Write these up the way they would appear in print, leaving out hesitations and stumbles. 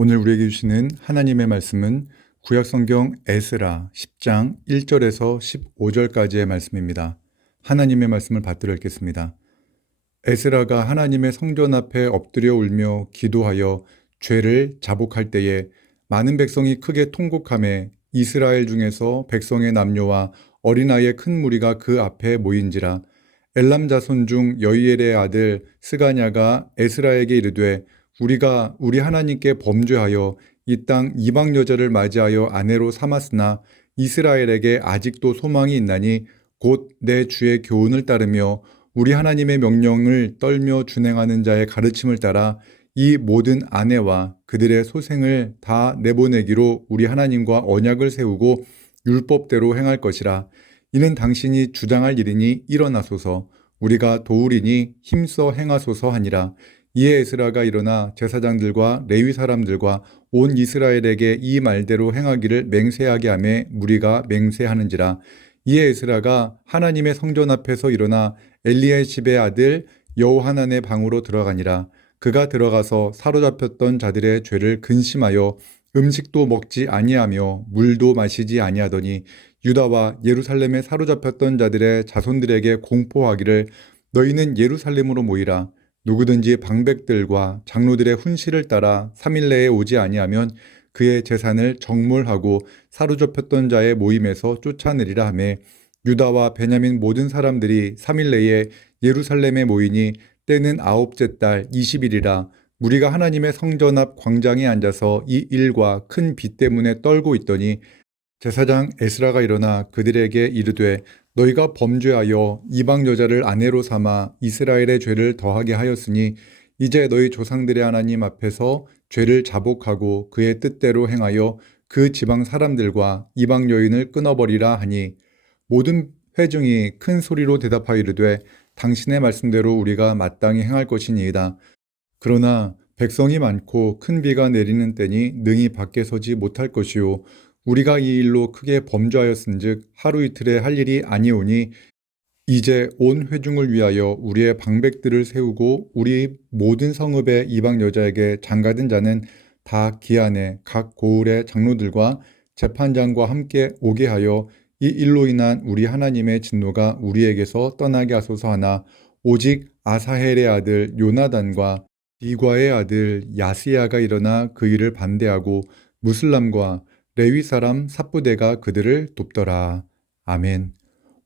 오늘 우리에게 주시는 하나님의 말씀은 구약성경 에스라 10장 1절에서 15절까지의 말씀입니다. 하나님의 말씀을 받들어 읽겠습니다. 에스라가 하나님의 성전 앞에 엎드려 울며 기도하여 죄를 자복할 때에 많은 백성이 크게 통곡하며 이스라엘 중에서 백성의 남녀와 어린아이의 큰 무리가 그 앞에 모인지라. 엘람 자손 중 여이엘의 아들 스가냐가 에스라에게 이르되 우리가 우리 하나님께 범죄하여 이 땅 이방 여자를 맞이하여 아내로 삼았으나 이스라엘에게 아직도 소망이 있나니 곧 내 주의 교훈을 따르며 우리 하나님의 명령을 떨며 준행하는 자의 가르침을 따라 이 모든 아내와 그들의 소생을 다 내보내기로 우리 하나님과 언약을 세우고 율법대로 행할 것이라. 이는 당신이 주장할 일이니 일어나소서, 우리가 도우리니 힘써 행하소서 하니라. 이에 에스라가 일어나 제사장들과 레위 사람들과 온 이스라엘에게 이 말대로 행하기를 맹세하게 하며 무리가 맹세하는지라. 이에 에스라가 하나님의 성전 앞에서 일어나 엘리야십의 아들 여호하난의 방으로 들어가니라. 그가 들어가서 사로잡혔던 자들의 죄를 근심하여 음식도 먹지 아니하며 물도 마시지 아니하더니 유다와 예루살렘에 사로잡혔던 자들의 자손들에게 공포하기를 너희는 예루살렘으로 모이라. 누구든지 방백들과 장로들의 훈시를 따라 3일 내에 오지 아니하면 그의 재산을 정몰하고 사로잡혔던 자의 모임에서 쫓아내리라 하며 유다와 베냐민 모든 사람들이 3일 내에 예루살렘에 모이니 때는 9째 달 20일이라. 무리가 하나님의 성전 앞 광장에 앉아서 이 일과 큰 비 때문에 떨고 있더니 제사장 에스라가 일어나 그들에게 이르되 너희가 범죄하여 이방 여자를 아내로 삼아 이스라엘의 죄를 더하게 하였으니 이제 너희 조상들의 하나님 앞에서 죄를 자복하고 그의 뜻대로 행하여 그 지방 사람들과 이방 여인을 끊어버리라 하니 모든 회중이 큰 소리로 대답하여 이르되 당신의 말씀대로 우리가 마땅히 행할 것이니이다. 그러나 백성이 많고 큰 비가 내리는 때니 능히 밖에 서지 못할 것이요 우리가 이 일로 크게 범죄하였은즉 하루 이틀에 할 일이 아니오니 이제 온 회중을 위하여 우리의 방백들을 세우고 우리 모든 성읍의 이방 여자에게 장가든 자는 다 기한에 각 고을의 장로들과 재판장과 함께 오게 하여 이 일로 인한 우리 하나님의 진노가 우리에게서 떠나게 하소서 하나 오직 아사헬의 아들 요나단과 비과의 아들 야스야가 일어나 그 일을 반대하고 무슬람과 레위 사람 삽부대가 그들을 돕더라. 아멘.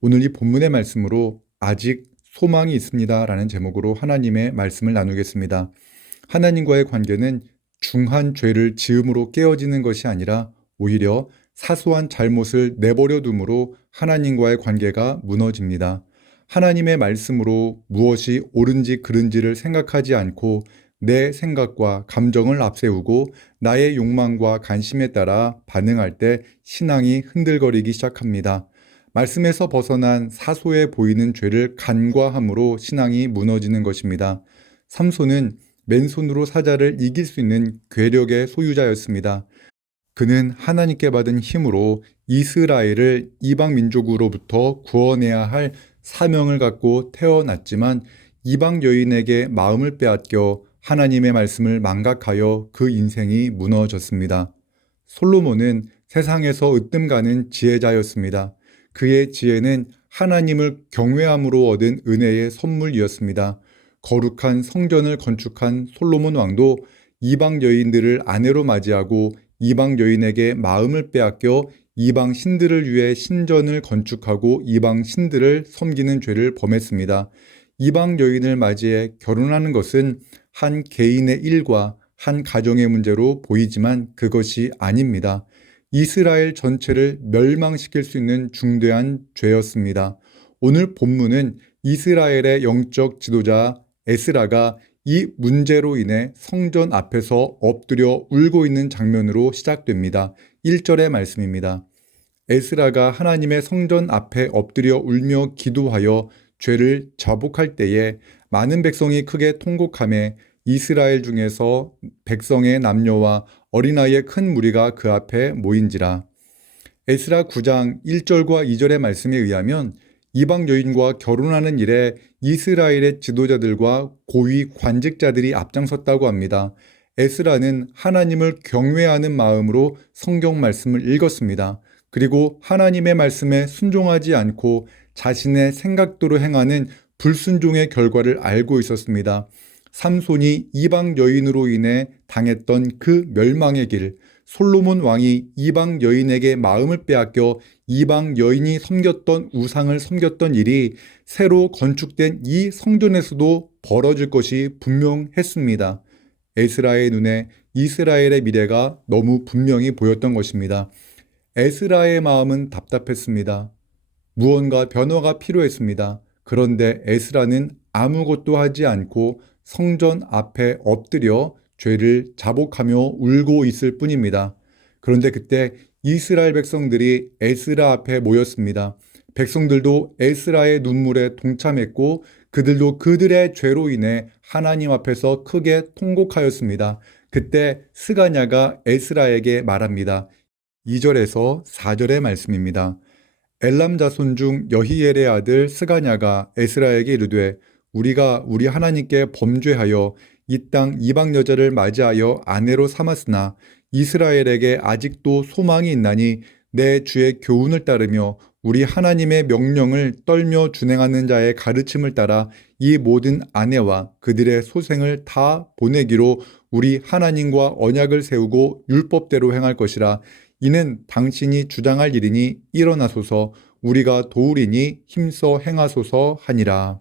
오늘 이 본문의 말씀으로 아직 소망이 있습니다 라는 제목으로 하나님의 말씀을 나누겠습니다. 하나님과의 관계는 중한 죄를 지음으로 깨어지는 것이 아니라 오히려 사소한 잘못을 내버려 둠으로 하나님과의 관계가 무너집니다. 하나님의 말씀으로 무엇이 옳은지 그른지를 생각하지 않고 내 생각과 감정을 앞세우고 나의 욕망과 관심에 따라 반응할 때 신앙이 흔들거리기 시작합니다. 말씀에서 벗어난 사소해 보이는 죄를 간과함으로 신앙이 무너지는 것입니다. 삼손은 맨손으로 사자를 이길 수 있는 괴력의 소유자였습니다. 그는 하나님께 받은 힘으로 이스라엘을 이방 민족으로부터 구원해야 할 사명을 갖고 태어났지만 이방 여인에게 마음을 빼앗겨 하나님의 말씀을 망각하여 그 인생이 무너졌습니다. 솔로몬은 세상에서 으뜸가는 지혜자였습니다. 그의 지혜는 하나님을 경외함으로 얻은 은혜의 선물이었습니다. 거룩한 성전을 건축한 솔로몬 왕도 이방 여인들을 아내로 맞이하고 이방 여인에게 마음을 빼앗겨 이방 신들을 위해 신전을 건축하고 이방 신들을 섬기는 죄를 범했습니다. 이방 여인을 맞이해 결혼하는 것은 한 개인의 일과 한 가정의 문제로 보이지만 그것이 아닙니다. 이스라엘 전체를 멸망시킬 수 있는 중대한 죄였습니다. 오늘 본문은 이스라엘의 영적 지도자 에스라가 이 문제로 인해 성전 앞에서 엎드려 울고 있는 장면으로 시작됩니다. 1절의 말씀입니다. 에스라가 하나님의 성전 앞에 엎드려 울며 기도하여 죄를 자복할 때에 많은 백성이 크게 통곡하며 이스라엘 중에서 백성의 남녀와 어린아이의 큰 무리가 그 앞에 모인지라. 에스라 9장 1절과 2절의 말씀에 의하면 이방 여인과 결혼하는 일에 이스라엘의 지도자들과 고위 관직자들이 앞장섰다고 합니다. 에스라는 하나님을 경외하는 마음으로 성경 말씀을 읽었습니다. 그리고 하나님의 말씀에 순종하지 않고 자신의 생각대로 행하는 불순종의 결과를 알고 있었습니다. 삼손이 이방 여인으로 인해 당했던 그 멸망의 길, 솔로몬 왕이 이방 여인에게 마음을 빼앗겨 이방 여인이 섬겼던 우상을 섬겼던 일이 새로 건축된 이 성전에서도 벌어질 것이 분명했습니다. 에스라의 눈에 이스라엘의 미래가 너무 분명히 보였던 것입니다. 에스라의 마음은 답답했습니다. 무언가 변화가 필요했습니다. 그런데 에스라는 아무것도 하지 않고 성전 앞에 엎드려 죄를 자복하며 울고 있을 뿐입니다. 그런데 그때 이스라엘 백성들이 에스라 앞에 모였습니다. 백성들도 에스라의 눈물에 동참했고 그들도 그들의 죄로 인해 하나님 앞에서 크게 통곡하였습니다. 그때 스가냐가 에스라에게 말합니다. 2절에서 4절의 말씀입니다. 엘람 자손 중 여히엘의 아들 스가냐가 에스라에게 이르되 우리가 우리 하나님께 범죄하여 이 땅 이방 여자를 맞이하여 아내로 삼았으나 이스라엘에게 아직도 소망이 있나니 내 주의 교훈을 따르며 우리 하나님의 명령을 떨며 준행하는 자의 가르침을 따라 이 모든 아내와 그들의 소생을 다 보내기로 우리 하나님과 언약을 세우고 율법대로 행할 것이라. 이는 당신이 주장할 일이니 일어나소서 우리가 도우리니 힘써 행하소서 하니라.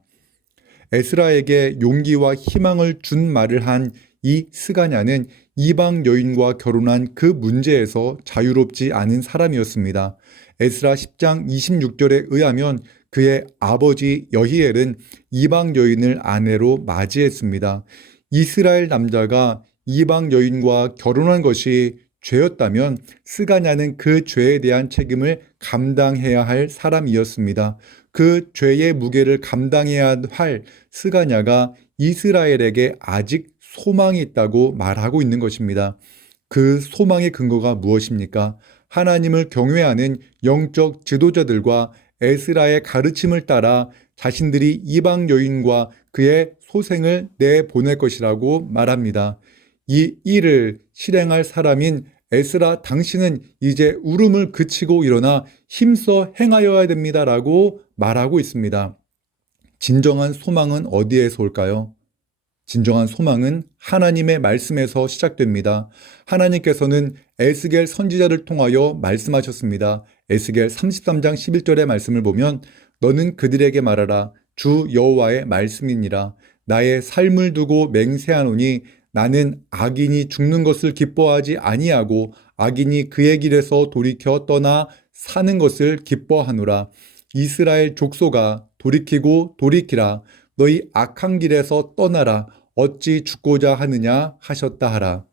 에스라에게 용기와 희망을 준 말을 한 이 스가냐는 이방 여인과 결혼한 그 문제에서 자유롭지 않은 사람이었습니다. 에스라 10장 26절에 의하면 그의 아버지 여히엘은 이방 여인을 아내로 맞이했습니다. 이스라엘 남자가 이방 여인과 결혼한 것이 죄였다면 스가냐는 그 죄에 대한 책임을 감당해야 할 사람이었습니다. 그 죄의 무게를 감당해야 할 스가냐가 이스라엘에게 아직 소망이 있다고 말하고 있는 것입니다. 그 소망의 근거가 무엇입니까? 하나님을 경외하는 영적 지도자들과 에스라의 가르침을 따라 자신들이 이방 여인과 그의 소생을 내보낼 것이라고 말합니다. 이 일을 실행할 사람인 에스라 당신은 이제 울음을 그치고 일어나 힘써 행하여야 됩니다라고 말하고 있습니다. 진정한 소망은 어디에서 올까요? 진정한 소망은 하나님의 말씀에서 시작됩니다. 하나님께서는 에스겔 선지자를 통하여 말씀하셨습니다. 에스겔 33장 11절의 말씀을 보면 너는 그들에게 말하라. 주 여호와의 말씀이니라. 나의 삶을 두고 맹세하노니 나는 악인이 죽는 것을 기뻐하지 아니하고 악인이 그의 길에서 돌이켜 떠나 사는 것을 기뻐하노라. 이스라엘 족속아 돌이키고 돌이키라. 너희 악한 길에서 떠나라. 어찌 죽고자 하느냐 하셨다 하라.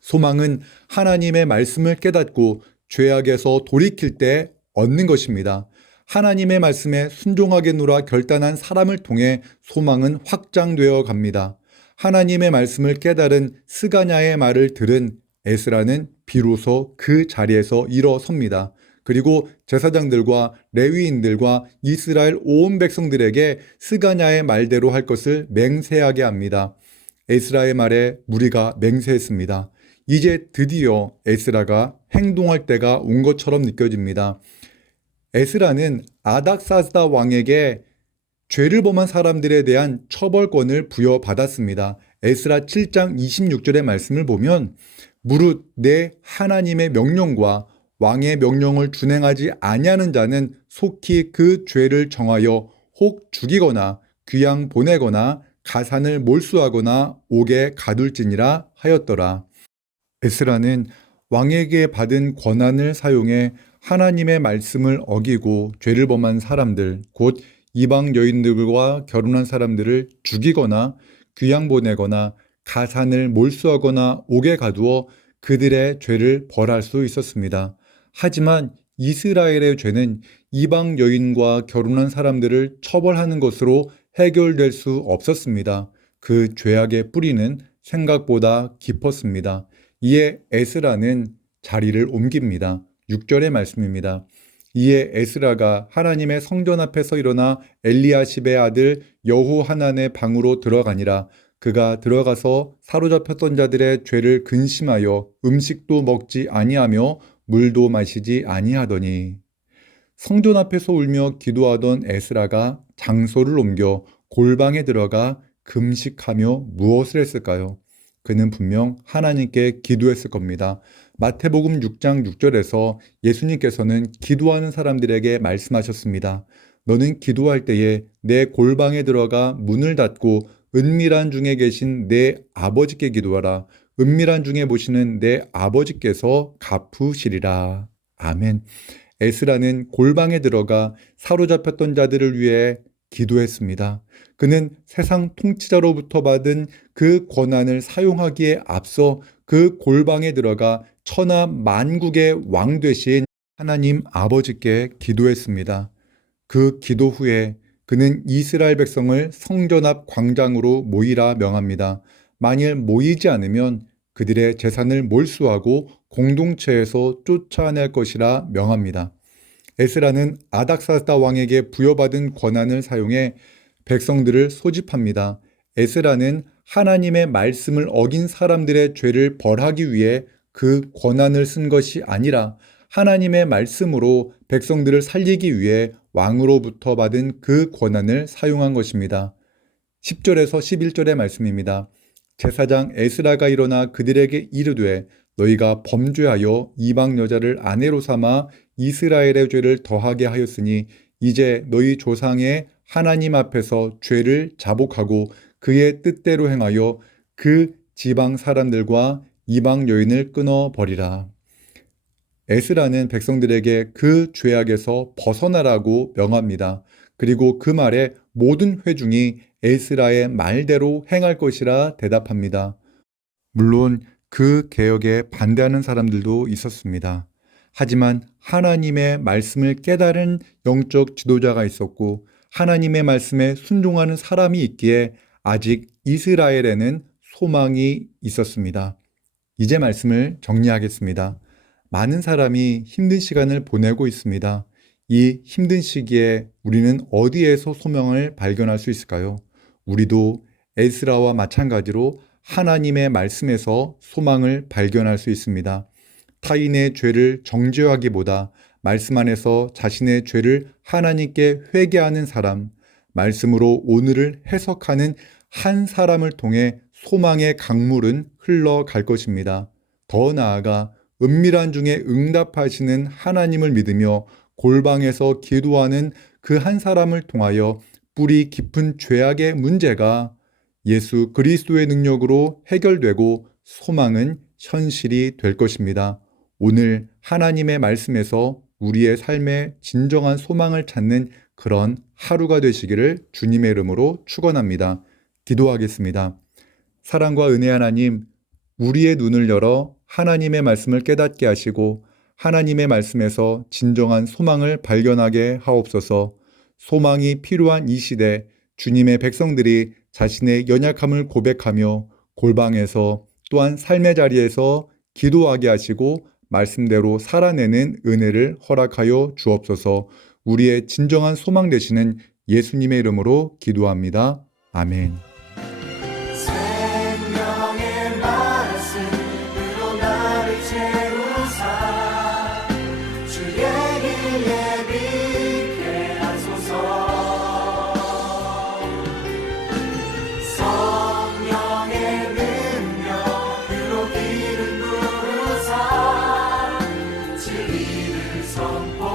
소망은 하나님의 말씀을 깨닫고 죄악에서 돌이킬 때 얻는 것입니다. 하나님의 말씀에 순종하겠노라 결단한 사람을 통해 소망은 확장되어 갑니다. 하나님의 말씀을 깨달은 스가냐의 말을 들은 에스라는 비로소 그 자리에서 일어섭니다. 그리고 제사장들과 레위인들과 이스라엘 온 백성들에게 스가냐의 말대로 할 것을 맹세하게 합니다. 에스라의 말에 무리가 맹세했습니다. 이제 드디어 에스라가 행동할 때가 온 것처럼 느껴집니다. 에스라는 아닥사스다 왕에게 죄를 범한 사람들에 대한 처벌권을 부여받았습니다. 에스라 7장 26절의 말씀을 보면 무릇 내 하나님의 명령과 왕의 명령을 준행하지 아니하는 자는 속히 그 죄를 정하여 혹 죽이거나 귀양 보내거나 가산을 몰수하거나 옥에 가둘지니라 하였더라. 에스라는 왕에게 받은 권한을 사용해 하나님의 말씀을 어기고 죄를 범한 사람들, 곧 이방 여인들과 결혼한 사람들을 죽이거나 귀양 보내거나 가산을 몰수하거나 옥에 가두어 그들의 죄를 벌할 수 있었습니다. 하지만 이스라엘의 죄는 이방 여인과 결혼한 사람들을 처벌하는 것으로 해결될 수 없었습니다. 그 죄악의 뿌리는 생각보다 깊었습니다. 이에 에스라는 자리를 옮깁니다. 6절의 말씀입니다. 이에 에스라가 하나님의 성전 앞에서 일어나 엘리야십의 아들 여호하난의 방으로 들어가니라. 그가 들어가서 사로잡혔던 자들의 죄를 근심하여 음식도 먹지 아니하며 물도 마시지 아니하더니 성전 앞에서 울며 기도하던 에스라가 장소를 옮겨 골방에 들어가 금식하며 무엇을 했을까요? 그는 분명 하나님께 기도했을 겁니다. 마태복음 6장 6절에서 예수님께서는 기도하는 사람들에게 말씀하셨습니다. 너는 기도할 때에 내 골방에 들어가 문을 닫고 은밀한 중에 계신 내 아버지께 기도하라. 은밀한 중에 보시는 내 아버지께서 갚으시리라. 아멘. 에스라는 골방에 들어가 사로잡혔던 자들을 위해 기도했습니다. 그는 세상 통치자로부터 받은 그 권한을 사용하기에 앞서 그 골방에 들어가 천하 만국의 왕 되신 하나님 아버지께 기도했습니다. 그 기도 후에 그는 이스라엘 백성을 성전 앞 광장으로 모이라 명합니다. 만일 모이지 않으면 그들의 재산을 몰수하고 공동체에서 쫓아낼 것이라 명합니다. 에스라는 아닥사스다 왕에게 부여받은 권한을 사용해 백성들을 소집합니다. 에스라는 하나님의 말씀을 어긴 사람들의 죄를 벌하기 위해 그 권한을 쓴 것이 아니라 하나님의 말씀으로 백성들을 살리기 위해 왕으로부터 받은 그 권한을 사용한 것입니다. 10절에서 11절의 말씀입니다. 제사장 에스라가 일어나 그들에게 이르되 너희가 범죄하여 이방 여자를 아내로 삼아 이스라엘의 죄를 더하게 하였으니 이제 너희 조상의 하나님 앞에서 죄를 자복하고 그의 뜻대로 행하여 그 지방 사람들과 이방 여인을 끊어버리라. 에스라는 백성들에게 그 죄악에서 벗어나라고 명합니다. 그리고 그 말에 모든 회중이 에스라의 말대로 행할 것이라 대답합니다. 물론 그 개혁에 반대하는 사람들도 있었습니다. 하지만 하나님의 말씀을 깨달은 영적 지도자가 있었고 하나님의 말씀에 순종하는 사람이 있기에 아직 이스라엘에는 소망이 있었습니다. 이제 말씀을 정리하겠습니다. 많은 사람이 힘든 시간을 보내고 있습니다. 이 힘든 시기에 우리는 어디에서 소망을 발견할 수 있을까요? 우리도 에스라와 마찬가지로 하나님의 말씀에서 소망을 발견할 수 있습니다. 타인의 죄를 정죄하기보다 말씀 안에서 자신의 죄를 하나님께 회개하는 사람, 말씀으로 오늘을 해석하는 한 사람을 통해 소망의 강물은 흘러갈 것입니다. 더 나아가 은밀한 중에 응답하시는 하나님을 믿으며 골방에서 기도하는 그 한 사람을 통하여 뿌리 깊은 죄악의 문제가 예수 그리스도의 능력으로 해결되고 소망은 현실이 될 것입니다. 오늘 하나님의 말씀에서 우리의 삶의 진정한 소망을 찾는 그런 하루가 되시기를 주님의 이름으로 축원합니다. 기도하겠습니다. 사랑과 은혜 하나님, 우리의 눈을 열어 하나님의 말씀을 깨닫게 하시고 하나님의 말씀에서 진정한 소망을 발견하게 하옵소서. 소망이 필요한 이 시대 주님의 백성들이 자신의 연약함을 고백하며 골방에서 또한 삶의 자리에서 기도하게 하시고 말씀대로 살아내는 은혜를 허락하여 주옵소서. 우리의 진정한 소망 되시는 예수님의 이름으로 기도합니다. 아멘. 생명의 말씀으로 나를 채우사 주의 길 예비케 하소서. 성령의 능력으로 길을 부르사 진리를 선포